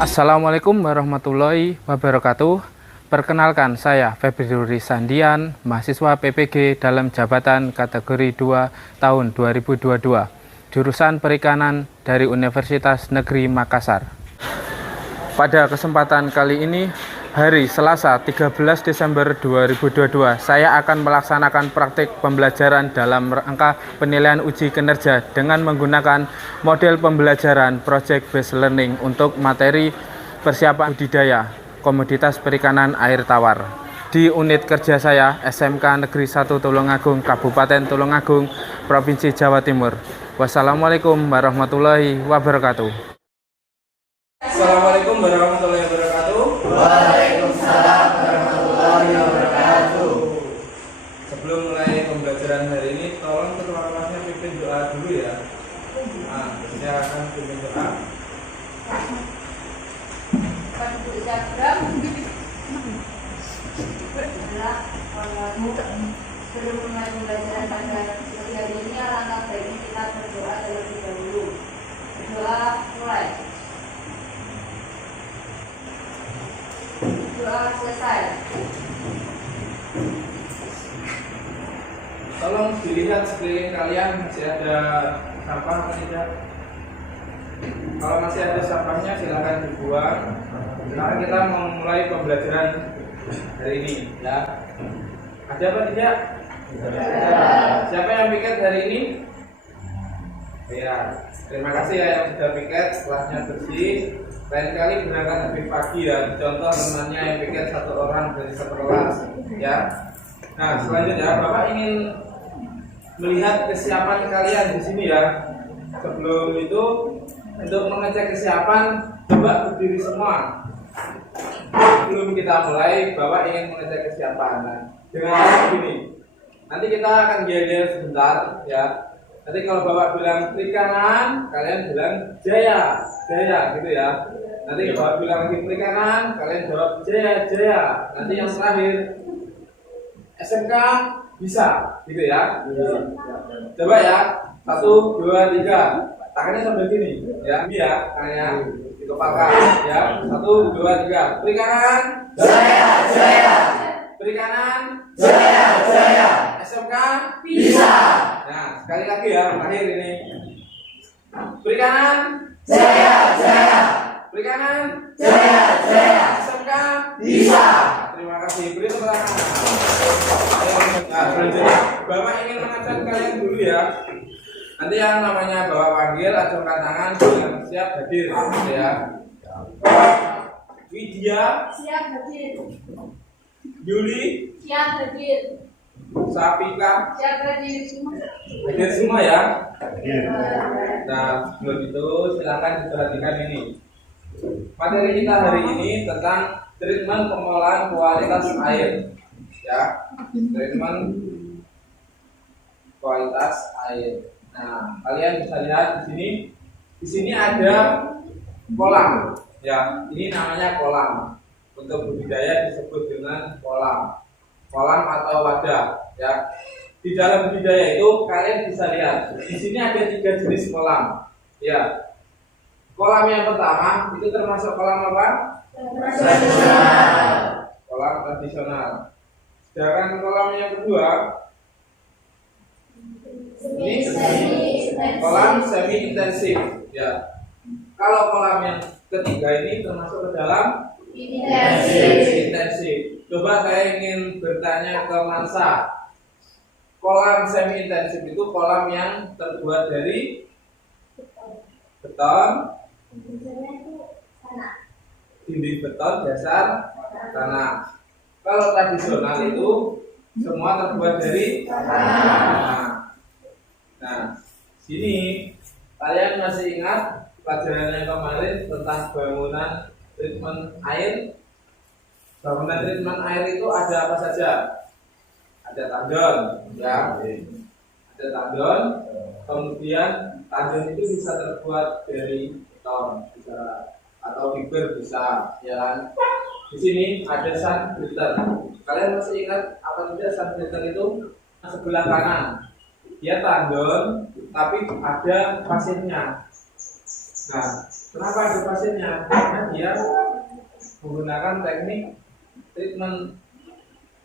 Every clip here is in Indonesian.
Assalamualaikum warahmatullahi wabarakatuh. Perkenalkan, saya Febri Sandian, mahasiswa PPG dalam jabatan kategori 2 tahun 2022, jurusan Perikanan dari Universitas Negeri Makassar. Pada kesempatan kali ini, hari Selasa 13 Desember 2022, saya akan melaksanakan praktik pembelajaran dalam rangka penilaian uji kinerja dengan menggunakan model pembelajaran Project Based Learning untuk materi persiapan budidaya komoditas perikanan air tawar di unit kerja saya SMK Negeri 1 Tulungagung, Kabupaten Tulungagung, Provinsi Jawa Timur. Wassalamualaikum warahmatullahi wabarakatuh. Assalamualaikum warahmatullahi wabarakatuh. Waalaikumsalam warahmatullahi wabarakatuh. Sebelum mulai pembelajaran hari ini, tolong ketua kelasnya pimpin doa dulu ya. Saya akan pimpin doa. Sebelum mulai pembelajaran pada hari ini, alangkah baiknya kita berdoa terlebih dahulu. Berdoa mulai. Doa selesai. Tolong dilihat sekeliling kalian masih ada sampah atau tidak. Kalau masih ada sampahnya silakan dibuang. Sekarang kita memulai pembelajaran hari ini ya. Ada apa tidak? Siapa yang piket hari ini? Ya, terima kasih ya yang sudah piket, kelasnya bersih. Lain kali berangkat lebih pagi ya. Contoh temannya yang piket satu orang dari sekelas ya. Nah, selanjutnya Bapak ingin melihat kesiapan kalian di sini ya. Sebelum itu, untuk mengecek kesiapan, coba berdiri semua. Sebelum kita mulai, Bapak ingin mengecek kesiapan. Nah, dengan cara begini, nanti kita akan gel sebentar ya. Nanti kalau Bapak bilang klik kanan, kalian bilang jaya, jaya gitu ya. Nanti kalau Bapak bilang lagi klik kanan, kalian jawab jaya, jaya. Nanti yang terakhir SMK bisa, gitu ya. Coba ya, 1, 2, 3. Tangannya sambil gini, ya. Ini ya, tangannya dikepalkan, ya. 1, 2, 3. Klik kanan, Jaya, jaya, klik kanan, jaya, jaya, SMK bisa. Nah, sekali lagi ya, terakhir ini. Klik kanan, Jaya, jaya, klik kanan, jaya, jaya, SMK bisa. Terima kasih. Beri tepuk tangan. Nah, selanjutnya, Bapak ingin mengajak kalian dulu ya. Nanti yang namanya Bapak panggil, acungkan tangan, dengan siap hadir, ya. Widya, Siap hadir. Yuli, Siap hadir. Sapika, Siap hadir. hadir semua ya. Nah, sebelum itu silakan diperhatikan ini. Materi kita hari ini tentang treatment pengolahan kualitas air, ya. Treatment kualitas air. Nah, kalian bisa lihat di sini. Di sini ada kolam, ya. Ini namanya kolam. Untuk budidaya disebut dengan kolam. Kolam atau wadah, ya. Di dalam budidaya itu kalian bisa lihat. Di sini ada 3 jenis kolam, ya. Kolam yang pertama itu termasuk kolam apa? Kolam tradisional. Sedangkan kolam yang kedua ini kolam semi intensif, ya. Kalau kolam yang ketiga ini termasuk ke dalam intensif. Coba saya ingin bertanya ke Mansa. Kolam semi intensif itu kolam yang terbuat dari beton, dinding beton, dasar tanah. Kalau tradisional itu semua terbuat dari tanah. Nah, sini kalian masih ingat pelajaran yang kemarin tentang bangunan treatment air? Bangunan treatment air itu ada apa saja? Ada tandon, ya. Ada tandon. Kemudian tandon itu bisa terbuat dari beton, bisa atau fiber bisa, ya kan? Di sini ada sun filter. Kalian masih ingat apa tidak sun filter itu? Sebelah kanan, dia tandon, tapi ada pasirnya. Nah, Kenapa ada pasirnya? Karena dia menggunakan teknik treatment.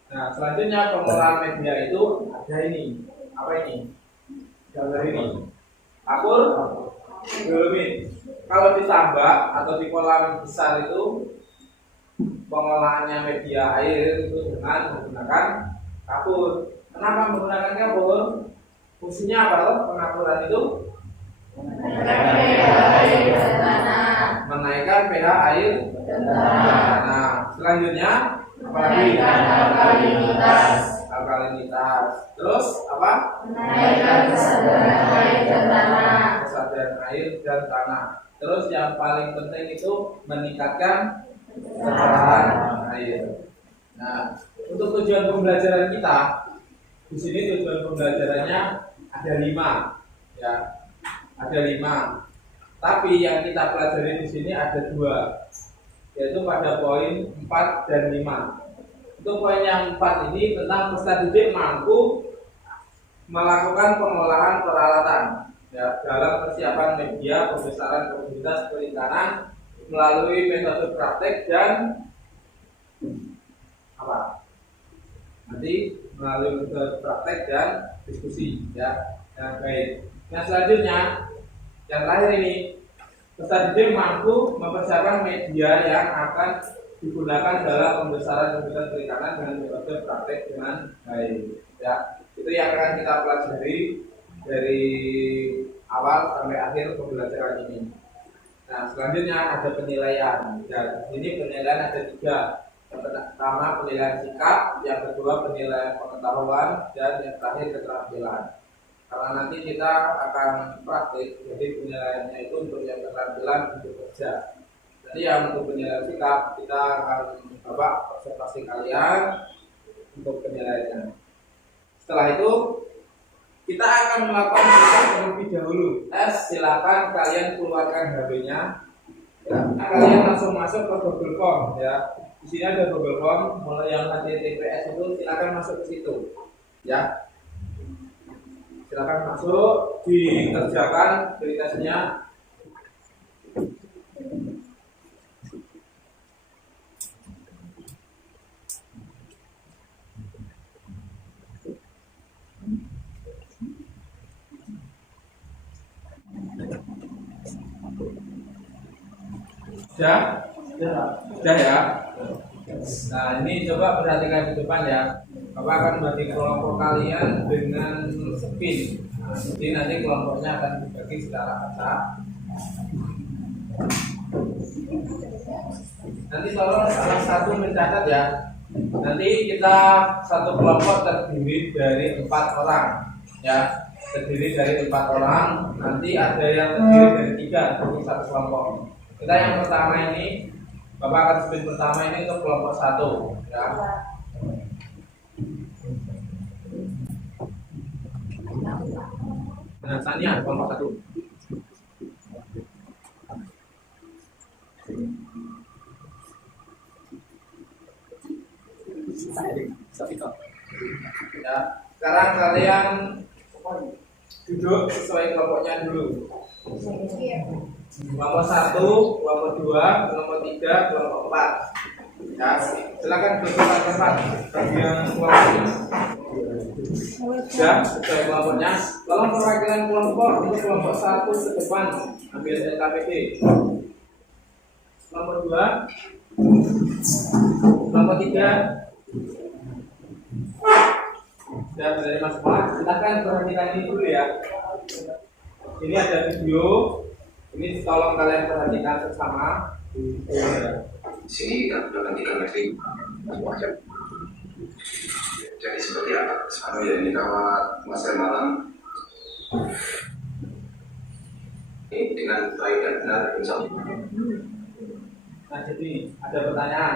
Nah, selanjutnya pengolahan media itu ada ini. Apa ini? Gambar ini. Kapur dolomit. Kalau ditambak atau di kolam besar itu pengolahannya media air itu dengan menggunakan kapur. Kenapa menggunakan kapur? Fungsinya apa loh pengapuran itu? Menaikkan pH air. Nah, selanjutnya apalagi? Alkalinitas. Terus apa? Menaikkan kesadaran air dan tanah. Kesadaran air dan tanah. Terus yang paling penting itu meningkatkan kecerdasan air. Nah, untuk tujuan pembelajaran kita di sini tujuan pembelajarannya ada 5, ya, ada 5. Tapi yang kita pelajari di sini ada 2, yaitu pada poin 4 dan 5. Untuk poin yang 4 ini tentang peserta didik mampu melakukan pengolahan peralatan, ya, dalam persiapan media pembesaran komunitas perikanan melalui metode praktek dan apa? Nanti melalui metode praktek dan diskusi, ya. Nah, baik. Yang selanjutnya, yang terakhir ini, peserta didik mampu mempersiapkan media yang akan digunakan dalam pembesaran komunitas perikanan dengan metode praktek dengan baik, ya. Itu yang akan kita pelajari dari awal sampai akhir pembelajaran ini. Nah, selanjutnya ada penilaian. Dan ini penilaian ada 3. Yang pertama penilaian sikap, yang kedua penilaian pengetahuan, dan yang terakhir keterampilan. Karena nanti kita akan praktik, jadi penilaiannya itu untuk yang keterampilan untuk kerja. Jadi yang untuk penilaian sikap kita akan coba observasi kalian untuk penilaiannya. Setelah itu kita akan melakukan riset terlebih dahulu. Silakan kalian keluarkan HP-nya. Ya, kalian langsung masuk ke Google Form, ya. Di sini ada Google Form, mulai yang HTTPS itu silakan masuk ke situ, ya. Silakan masuk, dikerjakan verifikasinya. Sudah ya. Nah, ini coba perhatikan di depan ya. Bapak akan bagi kelompok kalian dengan spin. Nah, jadi nanti kelompoknya akan dibagi secara acak. Nanti tolong salah satu mencatat ya. Nanti kita satu kelompok terdiri dari 4 orang, ya. Terdiri dari 4 orang. Nanti ada yang terdiri dari 3 untuk satu kelompok. Kita yang pertama ini, Bapak akan spin pertama ini untuk kelompok 1, ya. Nah, Tania kelompok 1. Ya, sekarang kalian duduk sesuai kelompoknya dulu. Kelompok 1, kelompok 2, kelompok 3, kelompok 4. Ya, silakan duduk ke tempat. Bagian kelompoknya. Ya, sesuai kelompoknya. Tolong perwakilan kelompok untuk kelompok 1 ke depan ambil LKPD. Kelompok 2, kelompok 3. Sudah dari Mas Pak, silakan perhatikan ini dulu ya. Ini ada video. Ini tolong kalian perhatikan bersama. Sini kita perhatikan lagi wajah. Jadi seperti apa? Sama ya ini kawat masa malam. Ini dengan baik dan benar insya Allah. Nah, jadi ada pertanyaan.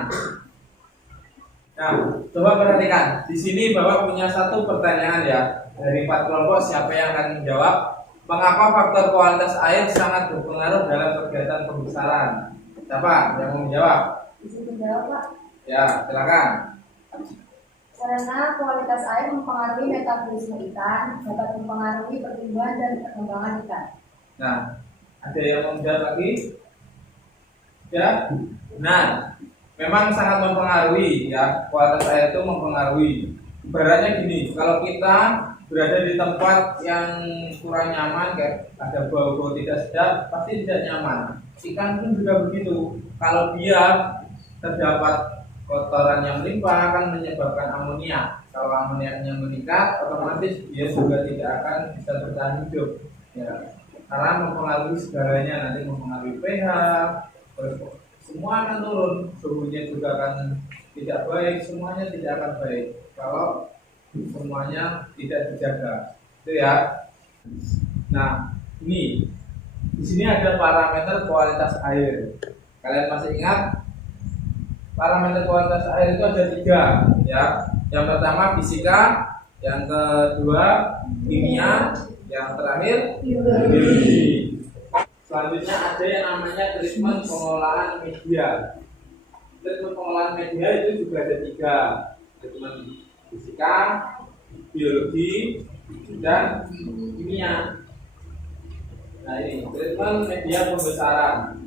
Nah, coba perhatikan. Di sini Bapak punya satu pertanyaan ya. Dari 4 kelompok siapa yang akan menjawab? Mengapa faktor kualitas air sangat berpengaruh dalam kegiatan pembesaran? Siapa yang mau menjawab? Bisa menjawab, Pak. Ya, silakan. Karena kualitas air mempengaruhi metabolisme ikan, dapat mempengaruhi pertumbuhan dan perkembangan ikan. Nah, ada yang mau menjawab lagi? Ya, nah, memang sangat mempengaruhi ya, kualitas air itu mempengaruhi. Ibaratnya gini, kalau kita berada di tempat yang kurang nyaman, kayak ada bau-bau tidak sedap, pasti tidak nyaman. Ikan pun juga begitu. Kalau dia terdapat kotoran yang melimpah akan menyebabkan amonia. Kalau amoniaknya meningkat, otomatis dia juga tidak akan bisa bertahan hidup. Ya, karena mempengaruhi segalanya, nanti mempengaruhi pH, terus semua akan turun, suhunya juga akan tidak baik, semuanya tidak akan baik kalau semuanya tidak dijaga. Itu ya. Nah, ini di sini ada parameter kualitas air. Kalian masih ingat? Parameter kualitas air itu ada 3, ya. Yang pertama fisika, yang kedua kimia, yang terakhir biologi. Selanjutnya ada yang namanya treatment pengolahan media. Treatment pengolahan media itu juga ada 3, treatment fisika, biologi, dan kimia. Nah ini treatment media pembesaran.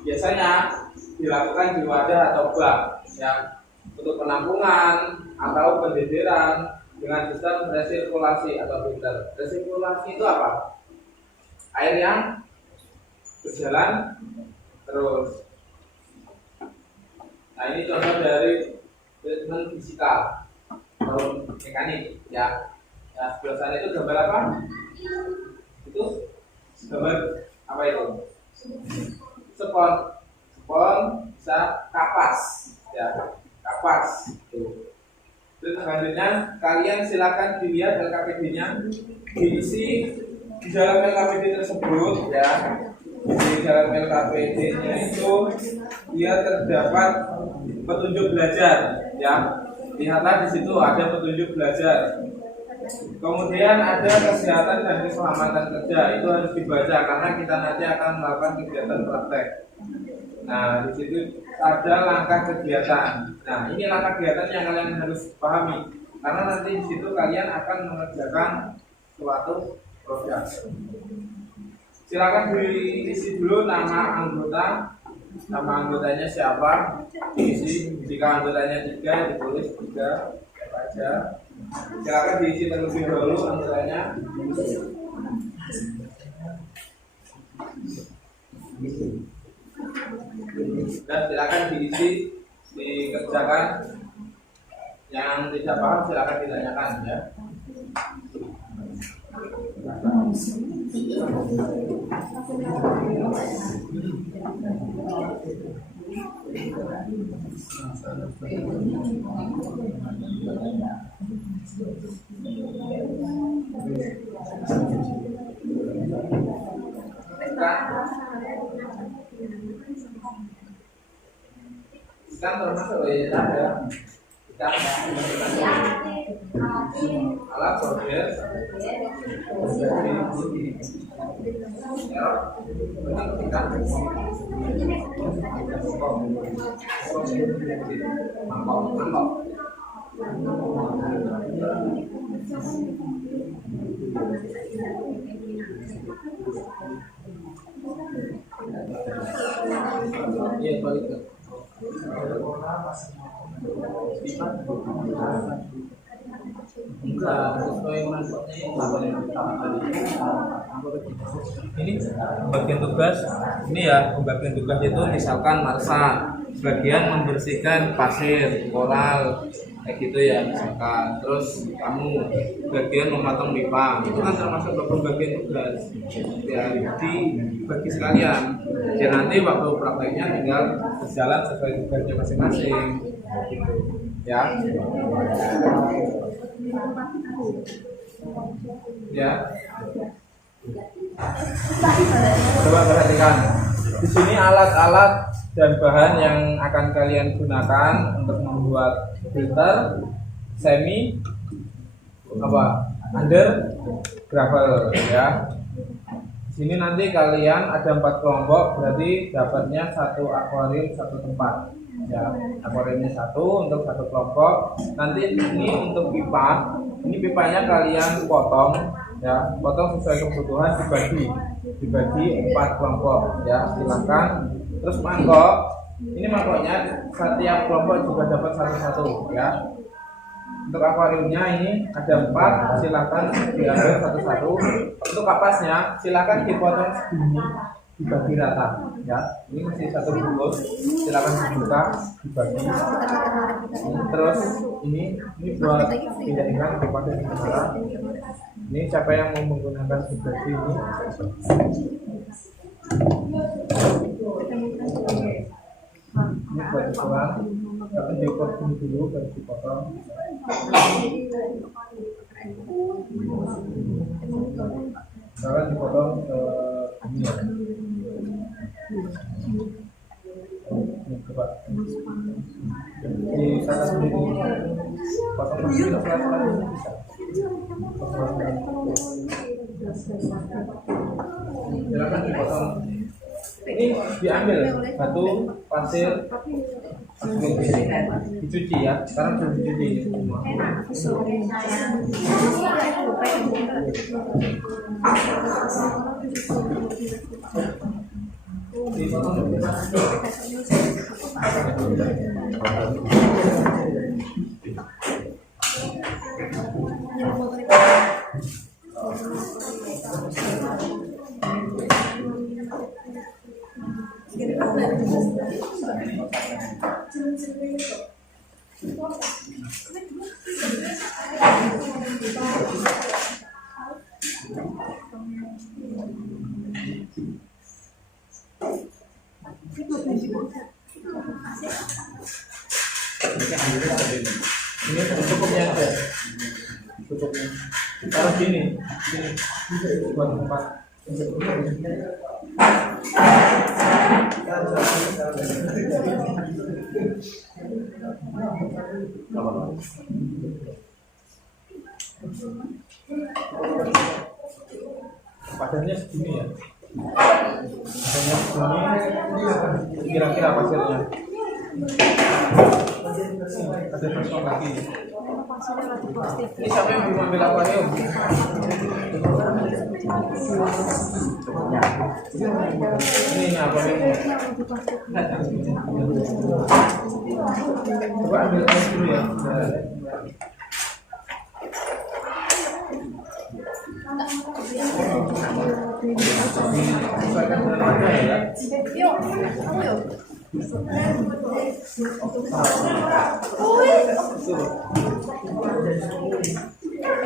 Biasanya dilakukan di wadah atau bak, ya, untuk penampungan atau pendederan dengan sistem resirkulasi atau filter. Resirkulasi itu apa? Air yang berjalan terus. Nah ini contoh dari treatment fisikal atau mekanik, ya. Nah sebelah sana itu gambar apa? Itu gambar apa itu? Spon. Spon bisa kapas, ya, kapas. Tuh. Terus selanjutnya kalian silakan dilihat LKPD-nya, diisi di dalam LKPD tersebut, ya. Di dalam LKPD-nya itu dia terdapat petunjuk belajar, ya. Lihatlah di situ ada petunjuk belajar. Kemudian ada kesehatan dan keselamatan kerja, itu harus dibaca karena kita nanti akan melakukan kegiatan praktek. Nah, di situ ada langkah kegiatan. Nah, ini langkah kegiatan yang kalian harus pahami karena nanti di situ kalian akan mengerjakan suatu program. Silakan diisi dulu nama anggota, nama anggotanya siapa, diisi. Jika anggotanya 3, ditulis 3 aja. Silakan diisi terlebih dahulu anggotanya. Dan silakan diisi, dikerjakan. Yang tidak paham silakan ditanyakan, ya. Ikan termasuk ya, ikan alat border iya balik ke enggak sesuai manfaatnya ini bagian tugas ini ya. Pembagian tugas itu misalkan Marsa bagian membersihkan pasir koral kayak gitu ya misalkan, terus kamu bagian memotong pipa, itu kan termasuk pembagian tugas ya, dibagi sekalian. Jadi nanti waktu prakteknya tinggal berjalan sesuai tugasnya masing-masing gitu ya. Ya. Coba perhatikan. Di sini alat-alat dan bahan yang akan kalian gunakan untuk membuat filter semi under gravel, ya. Di sini nanti kalian ada 4 kelompok, berarti dapatnya 1 akuarium 1 tempat. Ya, akuariumnya 1 untuk 1 kelompok. Nanti ini untuk pipa, ini pipanya kalian potong Ya, potong sesuai kebutuhan, dibagi 4 kelompok. Ya, silakan. Terus mangkok, ini mangkoknya setiap kelompok juga dapat satu-satu. Ya. Untuk akuariumnya ini ada 4, silakan diambil satu-satu. Untuk kapasnya silakan dipotong segini, dibagi rata. Ya, ini masih satu bungkus, silakan dibuka, dibagi. Terus ini buat pindahkan kepada negara. Ini siapa yang mau menggunakan seperti ini? Ini buat ukuran, tapi diukur ini dulu baru dipotong. Sekarang dipotong ke ini ya. Ini coba. Di sana sendiri potong kecil pelan-pelan ini bisa. Silakan dipotong. Ini diambil batu, pasir, dicuci ya. Sekarang sudah dicuci semua. Ini cukupnya aja, cukupnya. Taruh sini buat tempat. Padannya segini ya. Padannya segini. Kira-kira pasirnya. Ada kosong lagi. Ini siapa yang belum ambil akuarium? Ini akuarium. Coba ambil air dulu ya. Sesuaikan dengan warna ya.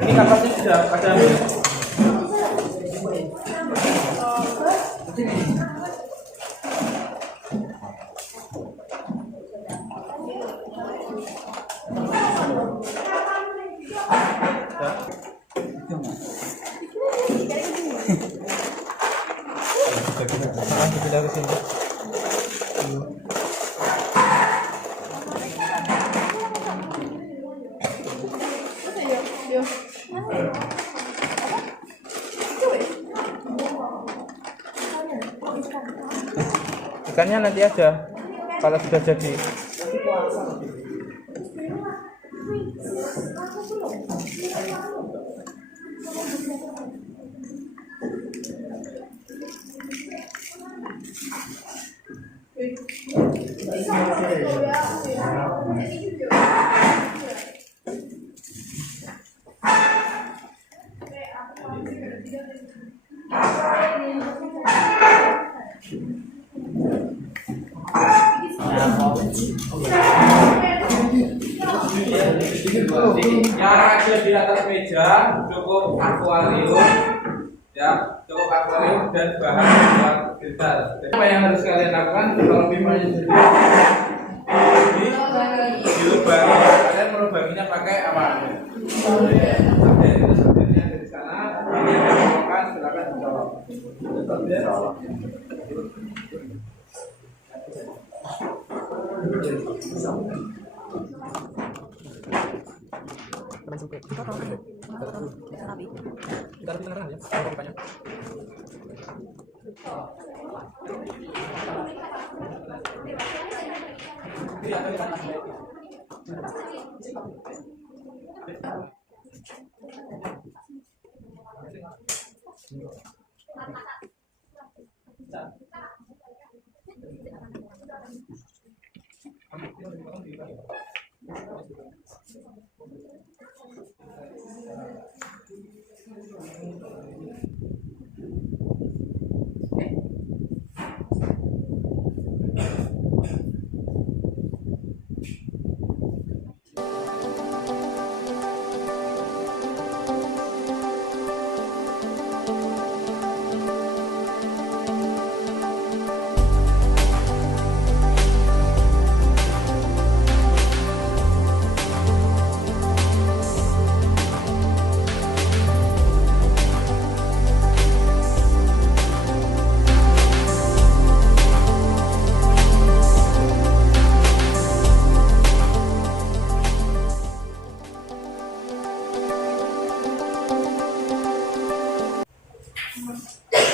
Ini kapasnya sudah pada ambil. Kita ke sini. Ikannya nanti aja kalau sudah jadi. Yang ada di atas meja cukup akuarium, ya, cukup akuarium dan bahan buat filter. Apa yang harus kalian lakukan kalau pimpanya sendiri? Dilubangi. Kalian melubanginya pakai apa? Oke, itu sebenarnya dari sana. Ini yang dilakukan, silakan dijawab. Kita lebih beneran ya, kalau pipanya.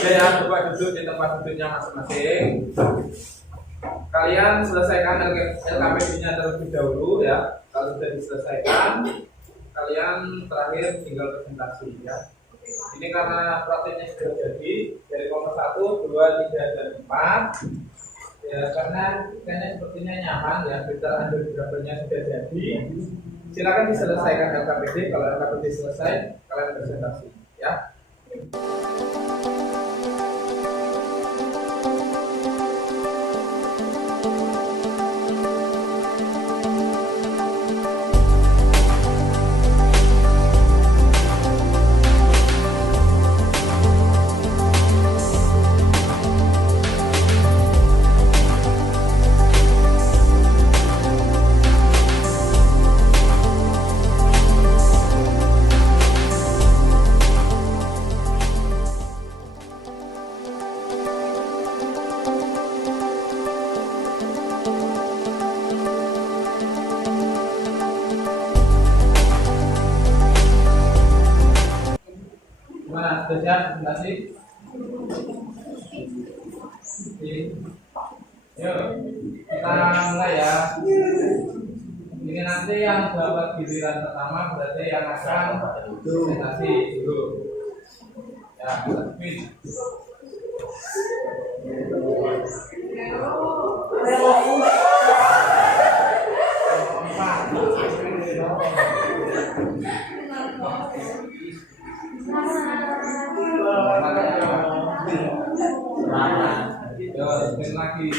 Oke ya, coba duduk di tempat duduknya masing-masing. Kalian selesaikan LKPD-nya terlebih dahulu ya. Kalau sudah diselesaikan, kalian terakhir tinggal presentasi ya. Ini karena prakteknya sudah jadi dari kelompok 1, 2, 3, dan 4. Ya, karena kayaknya sepertinya nyaman ya, filter undergradernya sudah jadi. Silakan diselesaikan LKPD. Kalau LKPD selesai, kalian presentasi ya. Gimana? Sudah siap presentasi? Yuk, kita mulai ya. Ini nanti yang dapat giliran pertama berarti yang akan presentasi dulu. Ya, tapi lagi.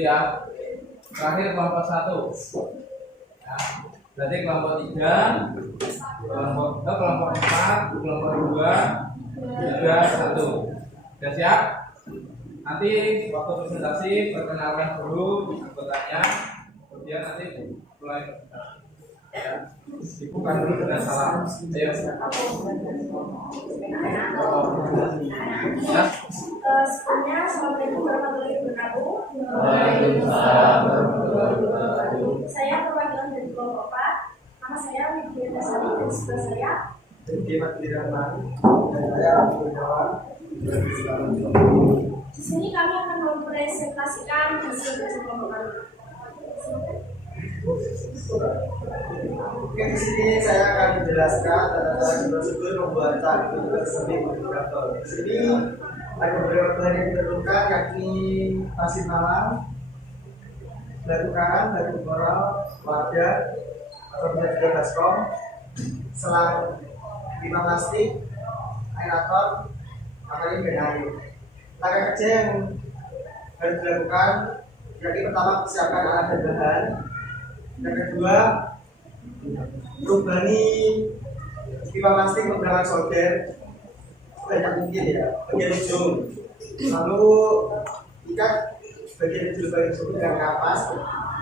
Ya, terakhir kelompok 1 ya, berarti kelompok 3, kelompok 4, kelompok 2, 3, 1. Sudah siap? Nanti waktu presentasi perkenalkan dulu anggotanya, kemudian nanti mulai ya, dibuka dulu dengan salam. Ayo. Ya. Sebelumnya, Assalamualaikum warahmatullahi wabarakatuh. Saya perwakilan dari kelompok 4. Nama saya Widya Dasari dan sebelah saya di sini kami akan mempresentasikan hasil kajian kelompok kami. Oke, di sini saya akan menjelaskan tata prosedur membuat chart tersebut moderator. Di sini ada beberapa bahan yang diperlukan, yakni pasir malam, batu karang, batu koral, wadah, atau juga baskom, selang 5 plastik, aerator, akwarium dan air. Langkah kerja yang harus dilakukan, yakni pertama persiapkan alat dan bahan. Yang kedua, lubani pipa plastik menggunakan solder sebanyak mungkin ya, bagian ujung. Lalu ikat bagian ujung dengan kapas,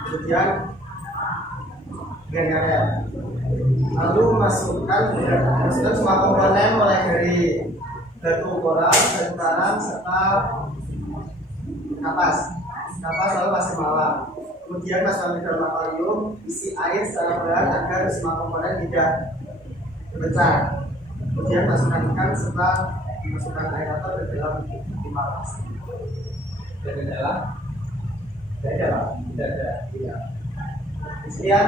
kemudian dengan karet. Lalu masukkan semua komponen mulai dari batu ukuran, batu karang, serta kapas. Kapas lalu pasir malam. Kemudian masukkan ke dalam akuarium, isi air secara perlahan agar semua komponen tidak berpecah. Kemudian masukkan ikan serta masukkan aerator ke dalam pipa pas. Ada kendala? Tidak ada, Pak. Tidak ada. Iya. Sekian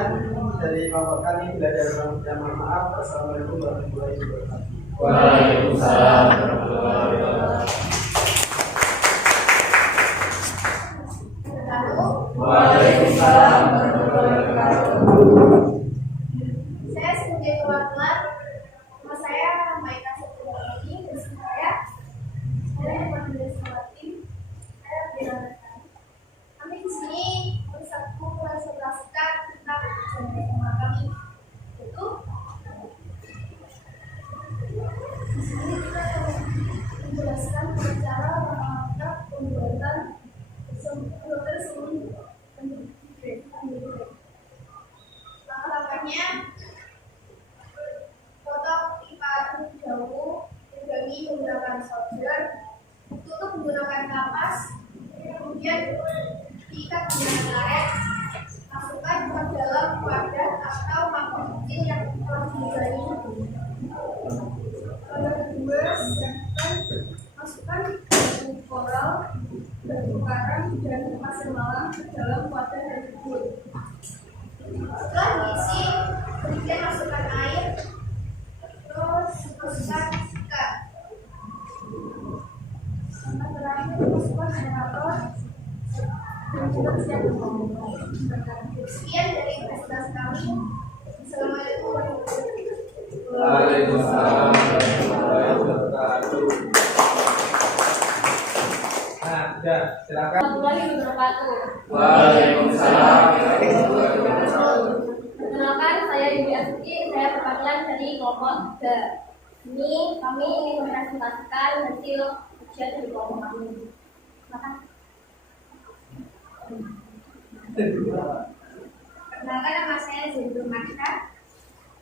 dari kelompok kami. Bila ada yang mohon maaf. Assalamualaikum warahmatullahi wabarakatuh. Waalaikumsalam warahmatullahi wabarakatuh. Waalaikumsalam warahmatullahi wabarakatuh. Saya sebagai perwakilan nama saya Maika Sepuluh ini dan saya mewakili semua tim. Saya berdasarkan kami di sini bersatu menginspirasikan tentang bersama kami itu di sini kita menjelaskan cara melakukan pembuatan filter seni langkah-langkahnya potong pipa terlebih dahulu, pegangi menggunakan solder, tutup menggunakan kapas, kemudian diikat dengan karet, masukkan ke dalam wadah atau mangkok kecil yang telah digangi. Langkah kedua, masukkan batu koral, batu karang, dan pasir malam ke dalam wadah tersebut. Setelah diisi, kemudian masukkan air, terus masukkan ikan. Sampai terakhir masukkan aerator dan juga siap membangun. Sekian dari presentasi kami. Assalamualaikum warahmatullahi wabarakatuh. Waalaikumsalam warahmatullahi wabarakatuh. Nah, sudah, silakan. Warahmatullahi wabarakatuh. Waalaikumsalam warahmatullahi wabarakatuh. Perkenalkan, saya Dewi Astuti, saya perwakilan dari kelompok 3. Ini kami ingin mempresentasikan hasil ujian dari kelompok kami. Silakan. Perkenalkan, nama saya Zainul Masyar.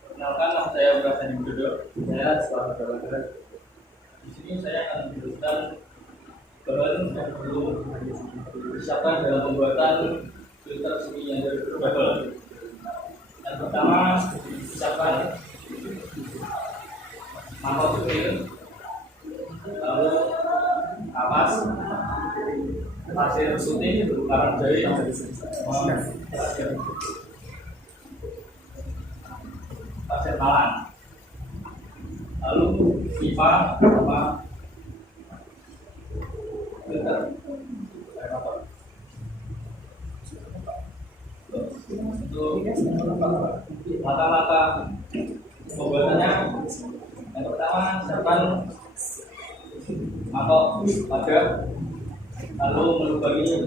Perkenalkan, nama saya Prasen Widodo. Saya sekolah kedokteran. Di sini saya akan menjelaskan bahan yang perlu disiapkan dalam pembuatan filter seni yang berbubble. Yang pertama, siapkan mangkok kecil, lalu kapas, pasir putih, karang jahe, pasir malam, lalu pipa sama filter. Untuk langkah-langkah pembuatannya, yang pertama siapkan mangkok wadah, lalu melubangi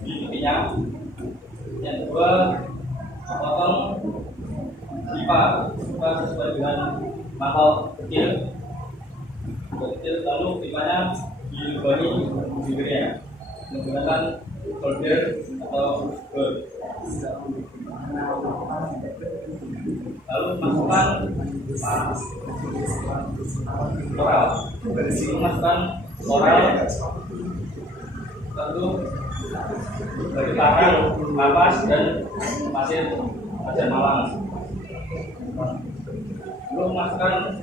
pipinya. Yang kedua, potong pipa sesuai dengan mangkok kecil, lalu pipanya dilubangi bibirnya menggunakan solder atau bor. Lalu masukkan koral. Masukkan koral, lalu batu karang, kapas, dan pasir malam. Lalu masukkan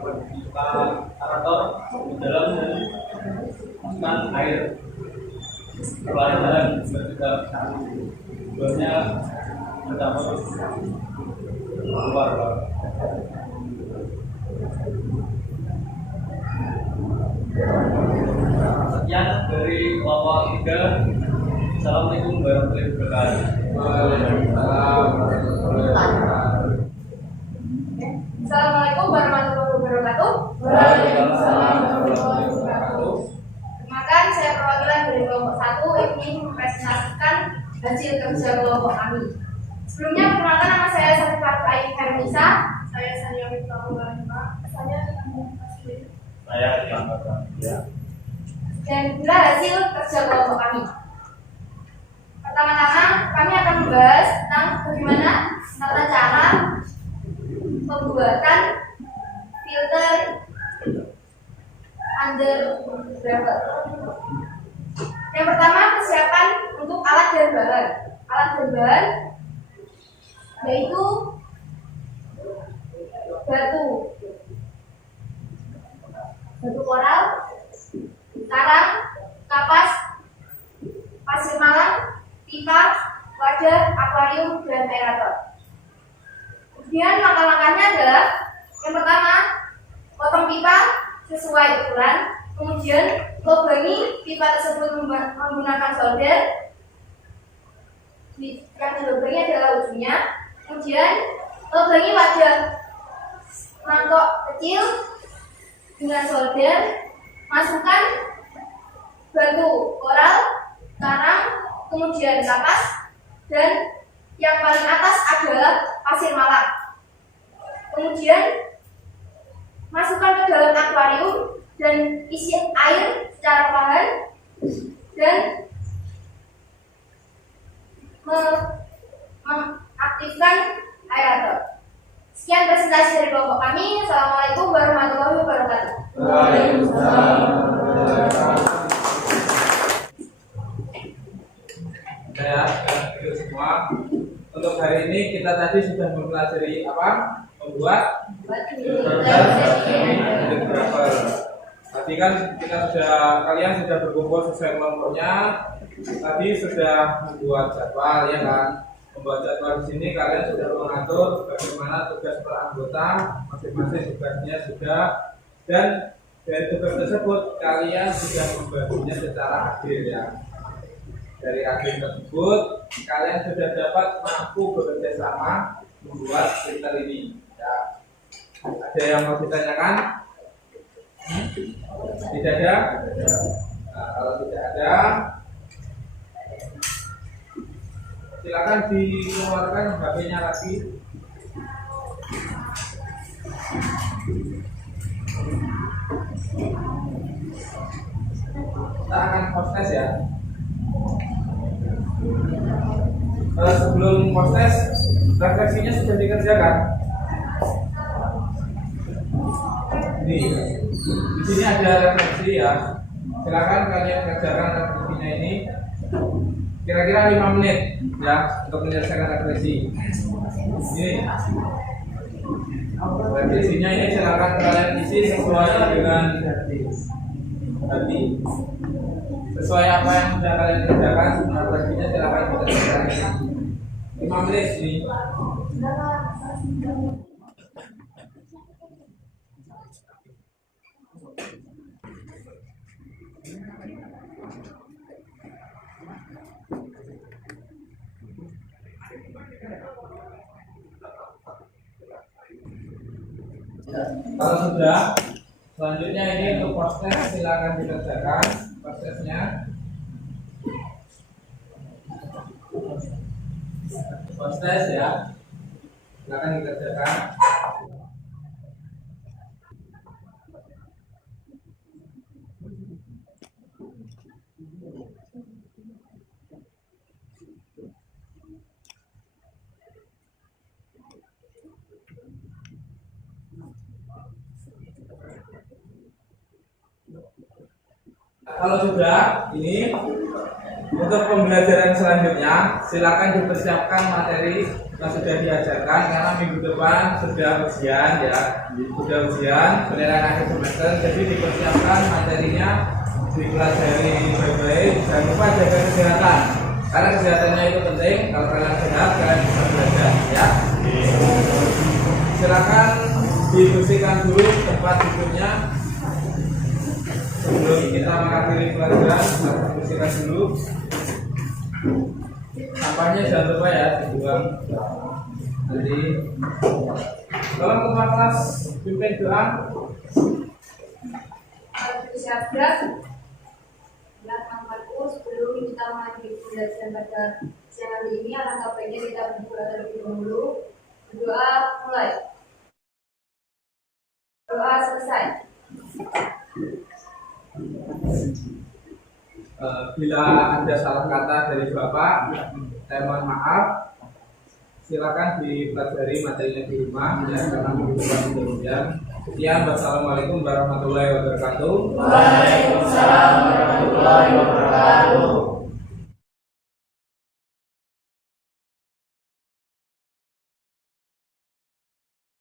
pipa aerator di dalam dan masukkan air. Perlahan-lahan ketika bornya mencampur keluar. Sekian dari kelompok 3. Assalamualaikum warahmatullahi wabarakatuh. Waalaikumsalam warahmatullahi wabarakatuh. Assalamualaikum warahmatullahi wabarakatuh. Waalaikumsalam warahmatullahi wabarakatuh. Perkenalkan, saya perwakilan dari kelompok 1 ingin mempresentasikan hasil kerja kelompok kami. Sebelumnya, perkenalkan, nama saya Safifat Ayu Hermisa. Saya Sania Witawalima. Saya Saya diangkatkan. Ya. Dan inilah hasil kerja kelompok kami. Pertama-tama, kami akan membahas tentang bagaimana tata cara pembuatan filter undergraduate. Yang pertama, persiapan untuk alat dan bahan. Alat dan bahan yaitu batu koral, karang, kapas, pasir malam, pipa, wadah, akuarium, dan aerator. Kemudian langkah-langkahnya adalah yang pertama, potong pipa sesuai ukuran, kemudian lubangi pipa tersebut menggunakan solder. Yang dilubangi adalah ujungnya, kemudian lubangi wadah mangkok kecil dengan solder, masukkan batu koral, karang, kemudian kapas, dan yang paling atas adalah pasir malam. Kemudian masukkan ke dalam akuarium dan isi air secara perlahan dan mengaktifkan aerator. Sekian presentasi dari kelompok kami. Assalamualaikum warahmatullahi wabarakatuh. Ya, itu semua. Untuk hari ini kita tadi sudah mempelajari apa? Membuat fotografer. Tadi kan kalian sudah berkumpul sesuai kelompoknya. Tadi sudah membuat jadwal, ya kan? Membuat jadwal di sini kalian sudah mengatur bagaimana tugas per anggota, masing-masing tugasnya sudah, dan dari tugas tersebut kalian sudah membaginya secara adil, ya. Dari adil tersebut kalian sudah dapat mampu bekerja sama membuat printer ini, ya. Ada yang mau ditanyakan? Tidak ada? Nah, kalau tidak ada, silakan dikeluarkan HP-nya lagi. Kita akan proses, ya. Sebelum proses, refleksinya sudah dikerjakan. Ini, di sini ada refleksi, ya. Silakan kalian kerjakan refleksinya ini. Kira-kira 5 menit, ya, untuk menyelesaikan refleksi. Ini refleksinya ini silakan kalian isi sesuai dengan hati, sesuai apa yang sudah kalian kerjakan. Refleksinya silakan kita kerjakan 5 menit ini. Kalau sudah, selanjutnya ini untuk proses silakan dikerjakan prosesnya. Proses, ya, silakan dikerjakan. Kalau sudah, ini untuk pembelajaran selanjutnya silakan dipersiapkan materi yang sudah diajarkan karena minggu depan sudah ujian, ya, sudah ujian penilaian akhir semester. Jadi dipersiapkan materinya, dipelajari baik-baik. Jangan lupa jaga kesehatan karena kesehatannya itu penting. Kalau kalian sehat, kalian bisa belajar, ya. Silakan dibersihkan dulu tempat duduknya. Sebelum kita mengakhiri pelajaran, kita bersihkan dulu. Sampahnya jangan lupa, ya, dibuang. Nanti tolong ketua kelas pimpin doa. Siap-siap. Sebelum kita mengakhiri pelajaran pada siang hari ini, alangkah baiknya kita berdoa terlebih dahulu. Berdoa mulai. Doa selesai. Bila ada salah kata dari Bapak, saya mohon maaf. Silakan dipelajari materinya di rumah, ya, karena minggu depan ujian. Sekian, wassalamualaikum warahmatullahi wabarakatuh. Waalaikumsalam warahmatullahi wabarakatuh.